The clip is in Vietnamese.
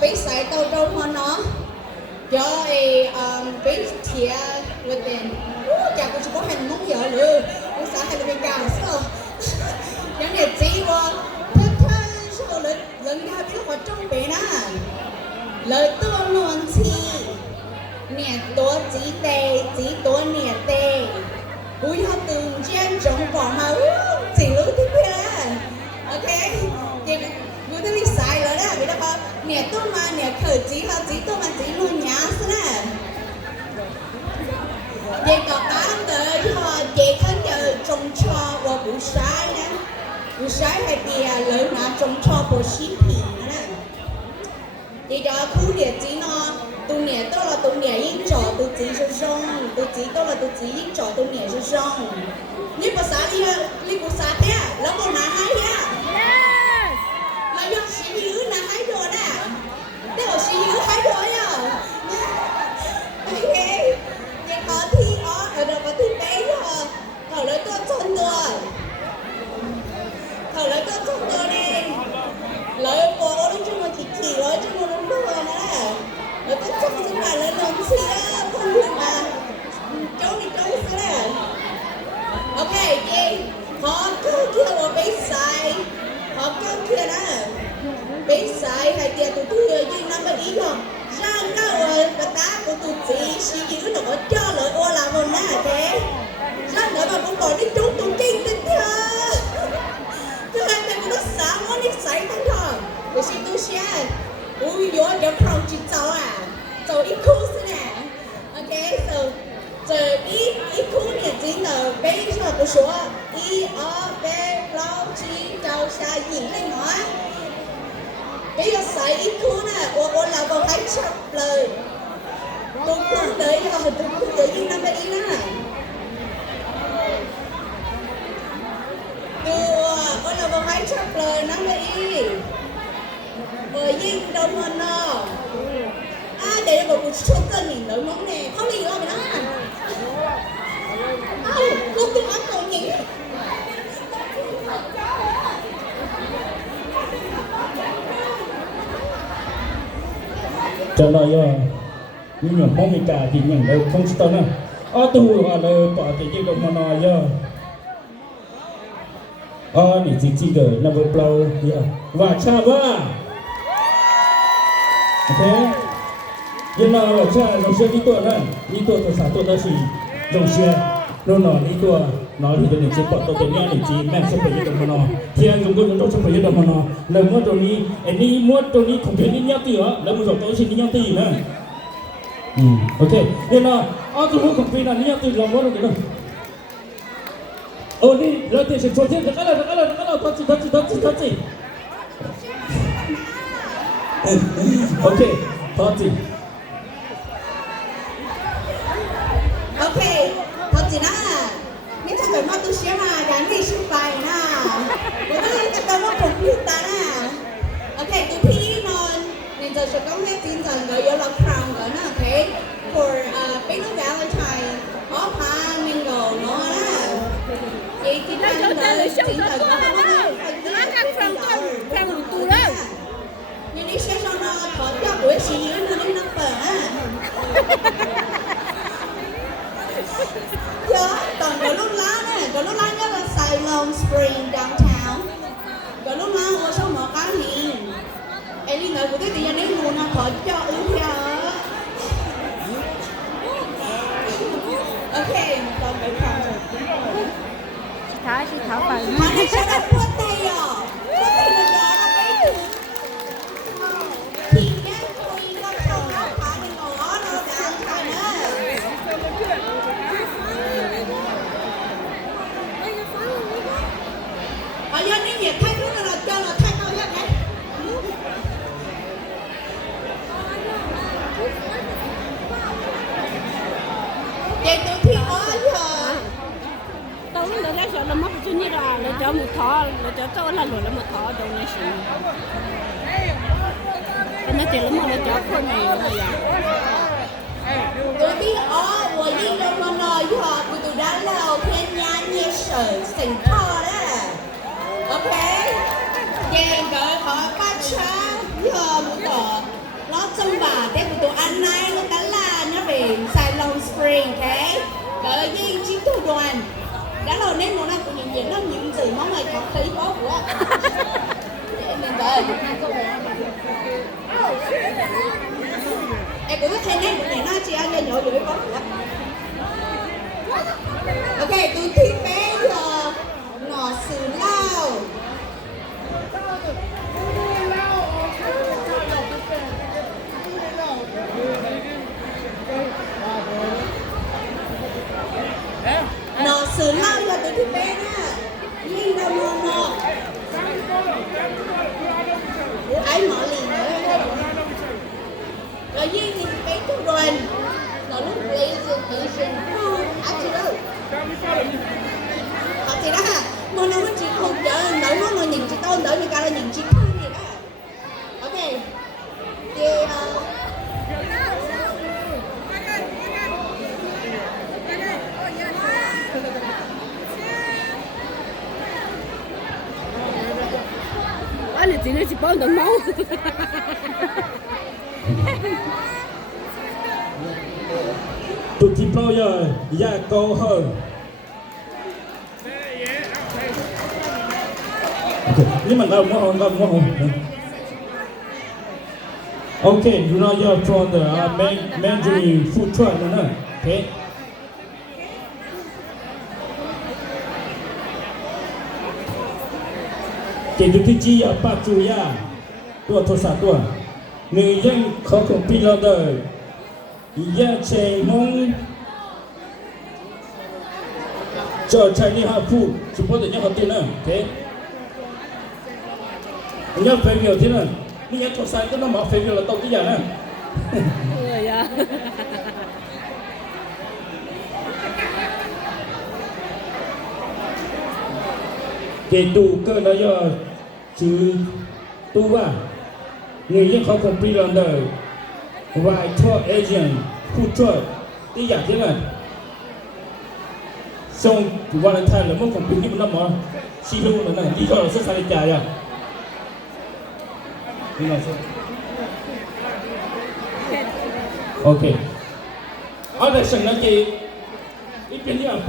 比赛到到嘛呢，就比铁 within，假如是我还弄有了，我啥还没干死，人家只我，他说人家比我中北呢，lời tôi luôn chi nè tôi chỉ tôi nè tê vui họ từng trên trong quả mà chỉ lối tiếp theo ok thì vui tôi bị sai rồi đó vì đó nè tôi mà nè khởi chỉ tôi mà chỉ luôn nhá thế nè để có bán tới họ để khán giả trồng cho và bù sai nè bù sai hay bìa lời mà trồng cho bù xí phì nè thì đó khu địa chỉ nó tụi nhẹ tôi là tụi nhẹ yên trọ tụi chỉ cho xong tụi chỉ tôi là tụi chỉ yên trọ tụi nhẹ cho xong nếu mà xã đi bộ xã thế là còn nã hay thế là do sĩ dữ nã hay rồi nè để ở sĩ dữ hay rồi à ok thì có thi ở đâu có thi bé rồi còn lấy tôi chân rồi còn lấy tôi chân rồi đi lấy bộ nó chung là kỳ lấy chung là đúng rồi nè lấy tôi chân xuống lại lấy lớn xí không được mà cháu xí nè ok chị họ cứ kia một bế sai họ cứ kia nè bế sai hay tiền tụi tôi như năm mươi ý không ra đâu rồi và ta của tụi chị xí dữ nó có cho lợi ô làm một nè thế ra nữa mà cũng còn đi trúng tụi kinh tinh thơ thứ hai là nó sáng nó đi xảy thằng thằng để xin tôi xe ui dối cho không chỉ cháu à cháu ít khu thế nè ok giờ ít khu này chỉ là bé cho tôi số i o b lao chi cháu xa nhìn lên nói bây giờ xảy ít khu nè ô là còn hãy chấp lời tôi cũng đấy rồi tôi cũng đấy như năm mươi ý nè tôi là một hãy chấp lời năm mươi ý bởi dinh đâu mà nó để một cuộc sống cân nhìn nổi móng nè không gì đâu mà nó lúc tôi ăn còn nhỉ cho nó nhưng mà không bị cả thì nhận đâu không tao nè tu họ là bỏ cái gì đâu mà nó này chỉ đời là một lâu và cha ba ok nhưng mà là cha dòng xe đi tuổi này đi tuổi từ sáng tuổi ta chỉ dòng xe nó đi tuổi nói thì tôi chỉ bỏ tôi tiền nghe để chỉ mẹ sẽ phải đi đâu mà nó thì anh dùng cái đó sẽ phải đi đâu mà nó lời mua đồ ní anh đi mua đồ ní không thể đi nhau tỷ á lời mua rồi tôi xin đi nhau tỷ nữa ok nhưng mà tôi mua không phải là đi nhau tỷ làm mua được đâu đi rồi thì sẽ cho tiền cái là thật gì ok thật gì ok thật gì đó nếu cho cần mà tôi sẽ mà gắn đi xung bài nè tôi cho cần mà computer nè ok tôi thi non nên giờ sẽ có hết tin rằng người yêu là crown rồi nè ok for big Valentine all pan mingle nó nè chị tin rằng người tin rằng nó không có crown tù đâu nhưng đi xem nó có cho buổi xí nó đến năm bờ á còn có lúc lá nè có lúc lá nhất là Ceylon Spring downtown có lúc lá ở sau một cái hình em đi ngồi của cái tiền đấy luôn nó khỏi cho ứng theo ok còn cái phòng chị tháo phần này sẽ đặt quất tay rồi quất tay mình rồi nó cái thì nhá tôi nó không có phải đi ngồi đó đâu cả phải nữa ở dân cái nhiệt thay nước là cho là thay đâu hết đấy vậy tôi thi ói rồi tôi nó ra sợ là mất chút như là cho một thọ là cho tôi là rồi là một thọ đâu này xí cái này chỉ là một là cho con này là gì tôi thi ói vừa đi đâu mà nói họ tụi đã lâu khen nhà nhẹ sở sành thọ đó ok vậy rồi họ bắt cha giờ một tờ trong bà để tụi anh này nó cả là nó về Ceylon Spring, ok? Cỡ gì chiến thủ đoàn. Đã lâu nên món ăn của những nó những gì món này có khí có của. Mình về. Em cũng có thể nên một ngày nó chị ăn nhỏ dưới có của. Ok, tôi thi bé giờ ngọt sứ lao. Nó sứ lao là tôi thi bé nha. Nhưng đâu mua nó. Ai mở liền nữa. Rồi nhưng thì bé trong đoàn. Nó lúc Asian food. Ăn chứ đâu. Chị đó ha, mà nó chỉ không chờ đợi nó nhìn chị tao đợi người ta là nhìn chị thương gì đó. Ok. Thì anh chị nó chỉ bao tận máu. tụi thì bao giờ ra câu hơn. Nhưng mà ngầm quá không. Okay, you know you're from the Mandarin food truck, no? Okay. Cái thứ chi ở Bắc Chu ya, tua thô sa tua, người dân khó cùng pi lo đời, dân chơi mong cho Chinese food, support the young people, okay. Nhớ phê biểu thế nào, nhưng nhớ thổ sai cái nó mở phê biểu là tao cái gì nè. Rồi à. Cái tù cơ nó do chứ tu à, người dân không còn pre đời, vài tour agent, food truck, cái gì thế này. Xong Valentine là mất còn pin nó mở, xí luôn nữa này, đi cho nó xuất sai chạy à. Okay. Ở đây sân nó chị ít biến như